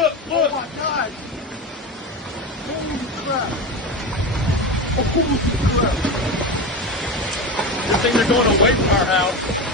look, look. Oh my God. Holy crap. Holy crap. Good thing they're going away from our house.